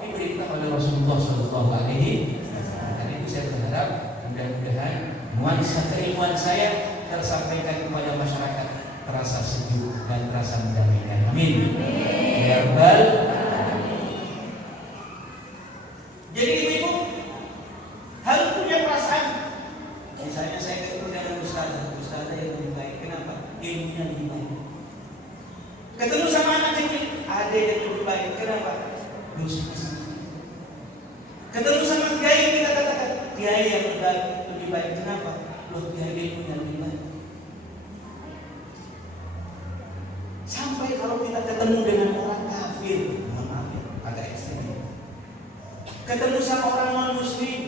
diberitahu oleh Rasulullah Sallallahu Alaihi Wasallam. Dan itu saya berharap mudah-mudahan nuansa keilmuan saya tersampaikan kepada masyarakat, terasa sejuk dan terasa mendamaikan. Amin. Ya Rabbal. Jadi ibu harus punya perasaan. Misalnya saya ketemu dengan ustazah yang lebih baik. Kenapa? Ilmunya lebih baik. Ketemu sama anak kecil, ada yang lebih baik. Kenapa? Dosa. Ketemu sama kiai, kita katakan kiai yang lebih baik. Kenapa? Loh, kiai ilmunya lebih baik. Sampai kalau kita ketemu dengan orang kafir, maaf ya, agak ekstrim. Ketemu sama orang non muslim,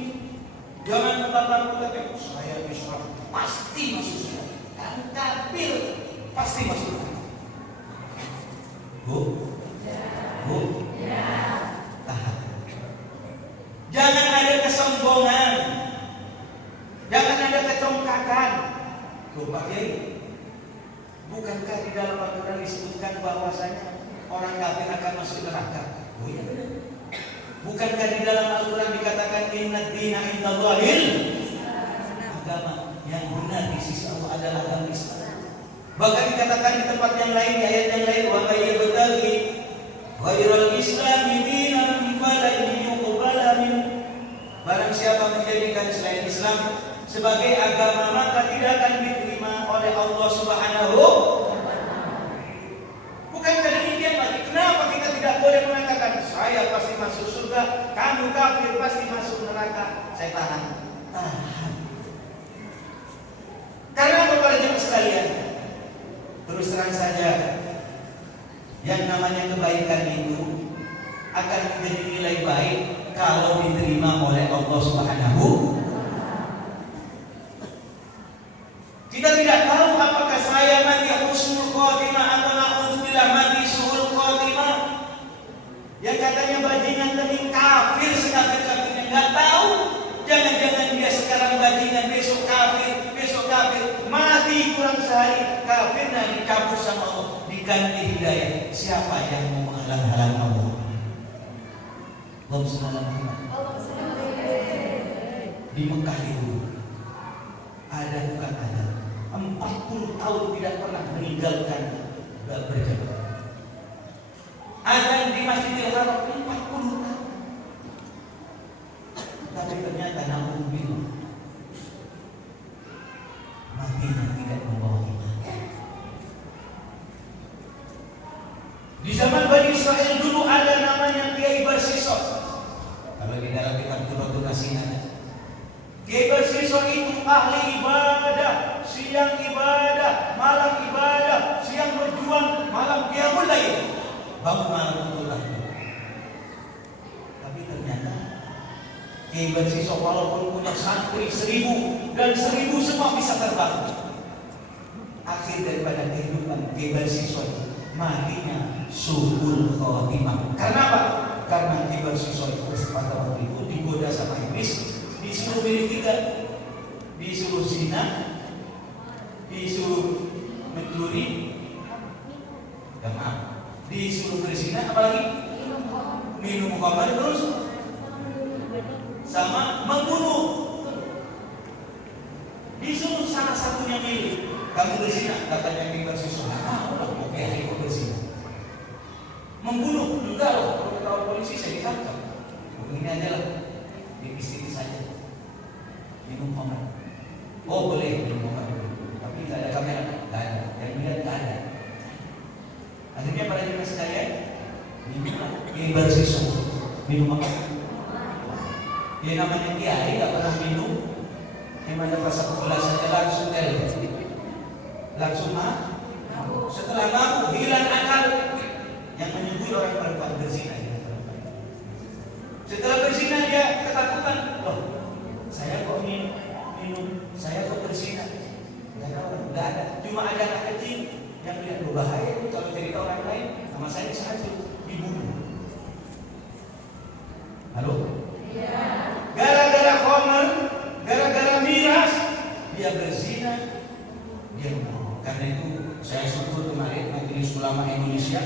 jangan mentang-mentang saya Islam pasti masuk surga. Kan kafir pasti masuk surga. Bu, tahan. Jangan ada kesombongan, jangan ada kecongkakan. Loh Pak Kiai, bukankah di dalam Al-Quran disebutkan bahwasanya orang kafir akan masuk neraka? Oh iya benar. Bukankah di dalam Al-Quran dikatakan innad dina indallahil, agama yang benar di sisi Allah adalah agama Islam. Bahkan dikatakan di tempat yang lain, di ayat yang lain, wa may yabtaghi ghairal islami dinan falan yuqbala min. Barang siapa menjadikan selain Islam sebagai agama, maka tidak akan diterima oleh Allah Subhanahu. Bukankah demikian lagi? Kenapa kita tidak boleh mengatakan saya pasti masuk surga, kamu kafir pasti masuk neraka? Saya tahan. Karena apa para jemaah sekalian? Terus terang saja, yang namanya kebaikan itu akan menjadi nilai baik kalau diterima oleh Allah Subhanahu. Kita tidak tahu apakah saya mati husnul khotimah atau na'udzubillah mati su'ul khotimah. Yang katanya bajingan tening kafir siapa yang mau menghalang-halangi Allah? Di Mekah itu ada bukan ada 40 tahun tidak pernah meninggalkan berjamaah. Ada di Masjidil Haram 40 tahun. Tapi ternyata naudzubillah matinya tidak membawa iman. Di zaman Bani Israel dulu ada namanya Kiai Barsisok. Kalau di dalam kitab Turatul Nasin ada. Kiai Barsisok itu ahli ibadah, siang ibadah, malam ibadah, siang berjuang, malam qiyamul lail. Bangun malam betul. Tapi ternyata Kiai Barsisok walaupun punya santri 1000 dan 1000 semua bisa terbang. Akhir daripada kehidupan Kiai Barsisok matinya su'ul khotimah. Karena apa? Karena Kiai Barsisok itu pada waktu itu digoda sama iblis, disuruh milih 3, disuruh zina, disuruh mencuri, disuruh berzina, apalagi minum khamar, terus sama membunuh. Disuruh salah satunya milih, kamu berzina, katanya Kiai Barsisok. Oke, aku berzina. Membunuh, enggak loh. Kalau ketahuan polisi saya ditangkap. Begini aja lah, tipis-tipis saja. Minum khamar. Oh boleh minum khamar, tapi nggak ada kamera, nggak ada. Yang lihat nggak ada. Akhirnya para jemaah sekalian, minumlah Kiai Barsisok. Minum apa? Dia namanya Kiai, nggak pernah minum. Gimana rasa kebelasannya langsung langsung setelah mabuk hilang akal. Yang menyebut orang perempuan berzina. Setelah berzina dia ketakutan. Loh, saya kok minum, saya kok berzina? Nggak ada. Cuma ada anak kecil yang lihat berbahaya itu kalau cerita orang lain, sama saya bisa dibunuh. Halo? Ya. Gara-gara khamar, gara-gara miras, dia berzina, dia membunuh. Karena itu saya sebut kemarin Majelis Ulama Indonesia,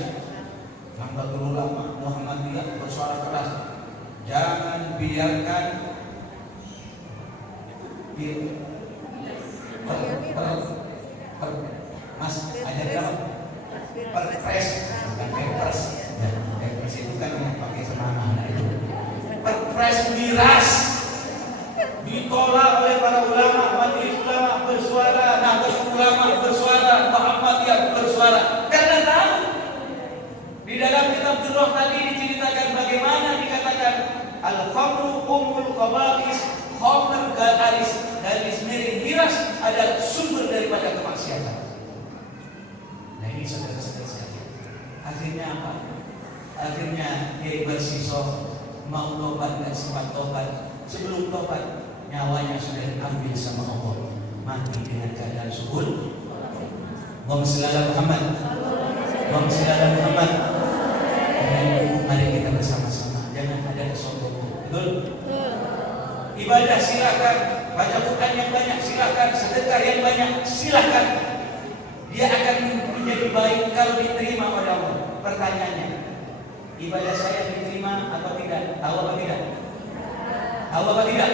Nahdlatul Ulama Muhammadiyah bersuara keras, jangan biarkan Mas ada berapa? Perpres, bukan Perpres. Ya, Perpres itu kan yang pakai semana itu. Perpres miras ditolak oleh para ulama, Majelis Ulama bersuara, Nahdlatul Ulama bersuara, Muhammadiyah bersuara. Karena tahu di dalam kitab Durrah tadi diceritakan bagaimana dikatakan al-khamru ummul khaba'is, khamr gadis miring miras adalah sumber daripada kemaksiatan. Nah ini saudara-saudara sekalian. Akhirnya apa? Akhirnya Kiai Barsisok mau tobat dan sempat tobat. Sebelum tobat nyawanya sudah diambil sama Allah, mati dengan keadaan suhul. Allahumma shalli ala Muhammad. Allahumma shalli ala Muhammad. Mari kita bersama-sama, jangan ada kesombongan. Betul? Ibadah silakan, baca Quran yang banyak silakan, sedekah yang banyak silakan. Dia akan menjadi baik kalau diterima oleh Allah. Pertanyaannya, ibadah saya diterima atau tidak? Tahu apa tidak? Tahu apa tidak?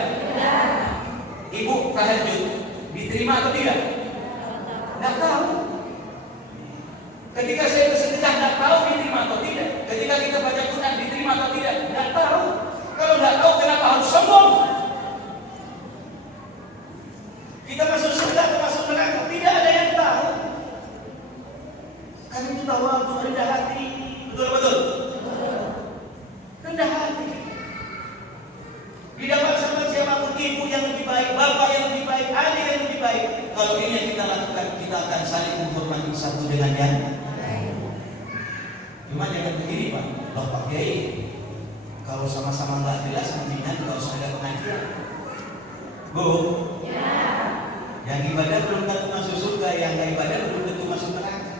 Ibu tahajud diterima atau tidak? Tidak tahu. Ketika saya bersedekah tidak tahu diterima atau tidak. Ketika kita baca Quran diterima atau tidak? Tidak tahu. Kalau tidak tahu kenapa harus sombong? Kita masuk surga atau masuk neraka? Tidak ada yang tahu. Kan itu tahu untuk rendah hati. Betul-betul. Rendah hati. Didapat sama siapapun, ibu yang lebih baik, bapak yang lebih baik, adik yang lebih baik. Kalau ini yang kita lakukan, kita akan saling menghormati satu dengan yang lain. Cuma jangan begini Pak, loh Pak Kiai, kalau sama-sama nggak jelas, mendingan nggak usah ada pengajian. Bu, ya. Yang ibadah belum tentu masuk surga, yang nggak ibadah belum tentu masuk neraka.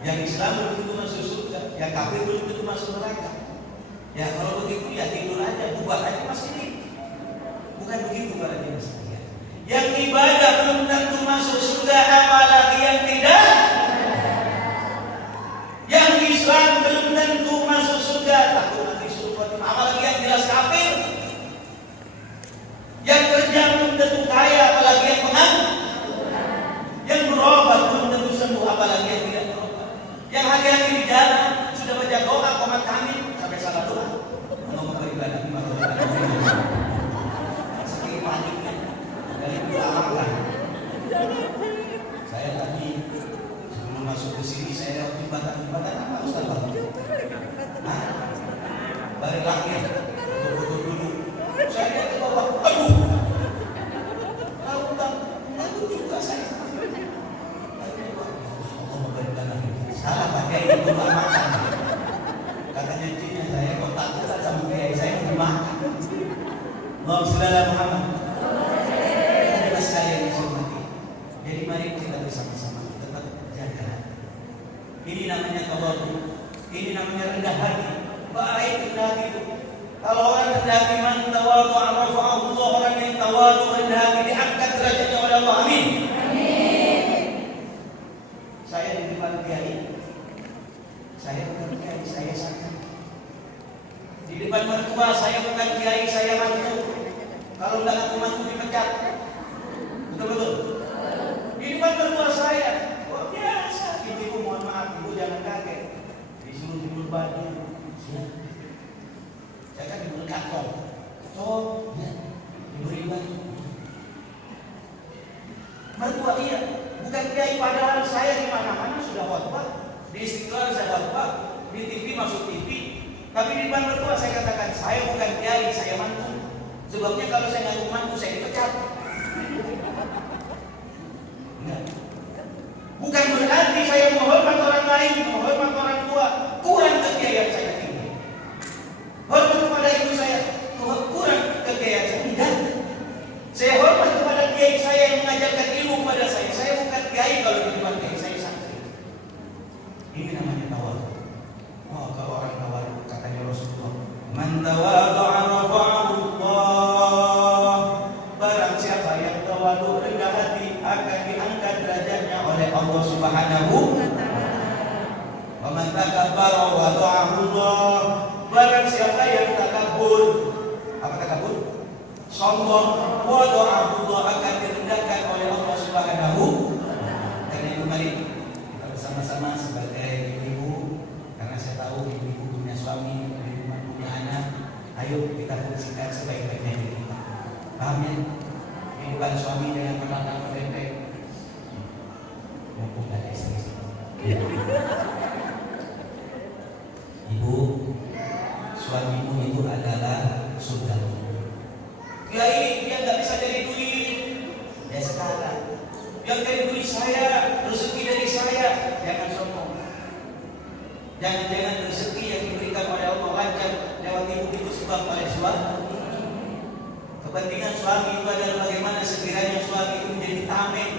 Yang Islam belum tentu masuk surga, yang kafir belum tentu masuk neraka. Ya kalau begitu ya tidur aja, bubar aja masjid. Bukan begitu para jemaah sekalian. Yang ibadah belum tentu masuk surga, apalagi yang tidak. Yang Islam ya. Foto-foto dulu. Saya lihat ke bawah, aduh. Lalu lalu juga saya. Allah memberikan lagi. Salah pakai itu nggak makan. Katanya cinya saya kok takut sama kiai saya nggak makan. Allahumma shalli ala Muhammad. Ada sekalian yang hormati. Jadi mari kita bersama-sama tetap jaga. Ini namanya tawadhu. Ini namanya rendah hati. Baik rendah hati itu. Kalau orang rendah hati, man tawadhu rafa'ahu Allah, orang yang tawadhu rendah hati diangkat derajatnya oleh Allah. Amin. Amin. Saya di depan kiai. Saya bukan kiai, saya santri. Di depan mertua saya bukan kiai, saya mantu. Kalau enggak aku mantu dipecat. Betul-betul. Di depan mertua saya, oh biasa. Ibu mohon maaf, ibu jangan kaget. Disuruh jemur baju, siap. Saya kan jemur kantong. So, ya, jemur baju. Mertua iya, bukan kiai padahal saya di mana-mana sudah khotbah. Di Istiqlal saya khotbah, di TV masuk TV. Tapi di depan mertua saya katakan, saya bukan kiai, saya mantu. Sebabnya kalau saya ngaku mantu, saya dipecat. Enggak. Bukan berarti saya menghormat orang lain, menghormat orang tua, kurang kekiaian saya tinggi. Hormat kepada ibu saya, kurang kekiaian saya. Enggak. Saya hormat kepada kiai saya yang mengajarkan ilmu kepada saya. Saya bukan kiai kalau di depan kiai saya santri. Ini namanya tawadhu. Oh, kalau orang tawadhu katanya Rasulullah, man tawadhu'a rafa'ahu Allah. Barang siapa yang tawadhu rendah hati akan diangkat derajatnya oleh Allah Subhanahu wa taala. Wa man takabbara wada'ahu Allah. Barang siapa yang takabur, apa takabur? Sombong, wada'ahu Allah, akan direndahkan oleh Allah Subhanahu wa taala. Karena itu mari kita bersama-sama sebagai ibu, karena saya tahu ibu punya suami, ibu punya anak, ayo kita fungsikan sebaik-baiknya diri kita. Paham ya? Kehidupan suami jangan pernah merepek. Mumpung ada istri. Ibu, suamimu itu adalah surgamu. Kiai, dia nggak bisa jadi duit. Ya sekarang. Yang dari duit saya, rezeki dari saya, jangan sombong. Jangan rezeki yang diberikan oleh Allah lancar lewat ibu itu sebab oleh suami. Kepentingan suami itu adalah bagaimana sekiranya suami itu menjadi tameng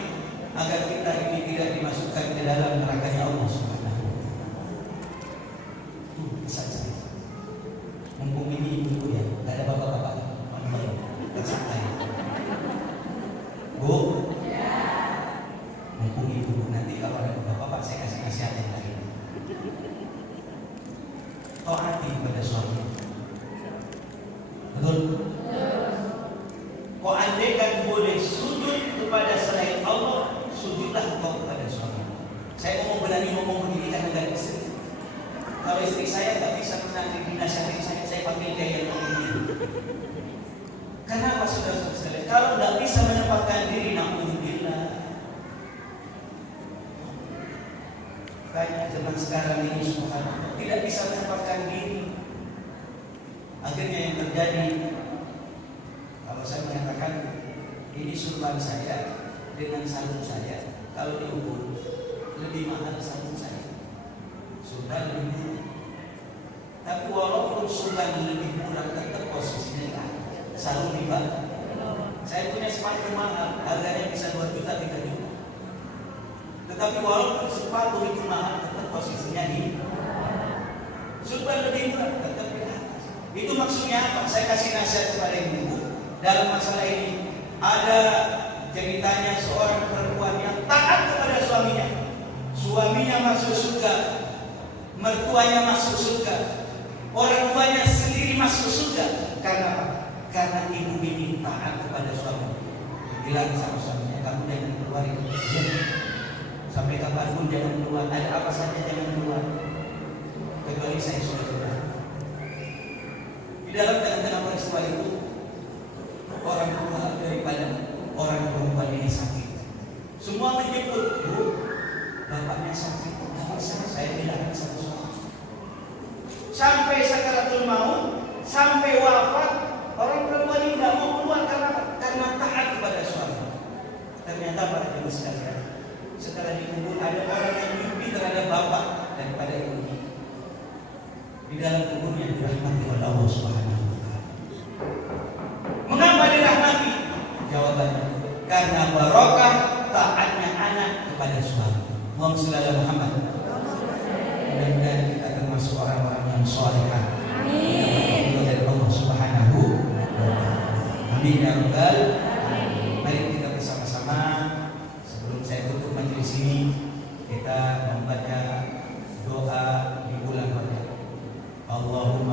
agar kita ini tidak dimasukkan ke dalam nerakanya Allah Subhanahu wa taala. Itu saja. Mumpung ini ibu ya, tidak ada bapak-bapak. Santai. Bu? Ya. Mumpung ibu nanti kalau ada bapak-bapak saya kasih nasihat yang lain. Taati kepada suami. Betul? Kau andaikan boleh sujud kepada selain Allah, sujudlah kau kepada suami. Saya mau berani ngomong begini karena nggak bisa. Kalau istri saya nggak bisa menang dinasihati saya panggil dia yang begini. Kenapa saudara-saudara sekalian? Kalau nggak bisa menempatkan diri, na'udzubillah. Banyak zaman sekarang ini subhanallah tidak bisa menempatkan diri. Akhirnya yang terjadi, kalau saya mengatakan ini surban saya dengan sabun saya, kalau diukur lebih mahal sabun saya. Surban lebih murah. Tapi walaupun surban lebih murah, tetap posisinya kan sarung di bawah. Saya punya sepatu mahal, harganya bisa 2 juta, 3 juta. Tetapi walaupun sepatu itu mahal, tetap posisinya di surban lebih murah, tetap di atas. Itu maksudnya apa? Saya kasih nasihat kepada ibu dalam masalah ini. Ada ceritanya seorang perempuan yang taat kepada suaminya. Suaminya masuk surga, mertuanya masuk surga, orang tuanya sendiri masuk surga. Karena apa? Karena ibu ini taat kepada suami. Bilang sama suaminya, kamu jangan keluar itu. Sampai kapanpun jangan keluar. Ada apa saja jangan keluar. Kecuali saya sudah keluar. Di dalam tengah-tengah peristiwa itu, orang tua daripada orang perempuan ini sakit. Semua menyebut, Bu, bapaknya sakit. Tidak bisa, saya bilang sama suami. Sampai sakaratul maut, Bapak Ibu sekalian, setelah dikubur ada orang yang mimpi terhadap bapak daripada ibu. Di dalam kuburnya dirahmati oleh Allah Subhanahu wa Ta'ala. Mengapa dirahmati? Jawabannya karena barokah taatnya anak kepada suami. Muhammad sallallahu alaihi Muhammad. Mudah-mudahan kita termasuk orang-orang yang saleh. Amin. Dari Allah Subhanahu wa Ta'ala. Amin ya rabbal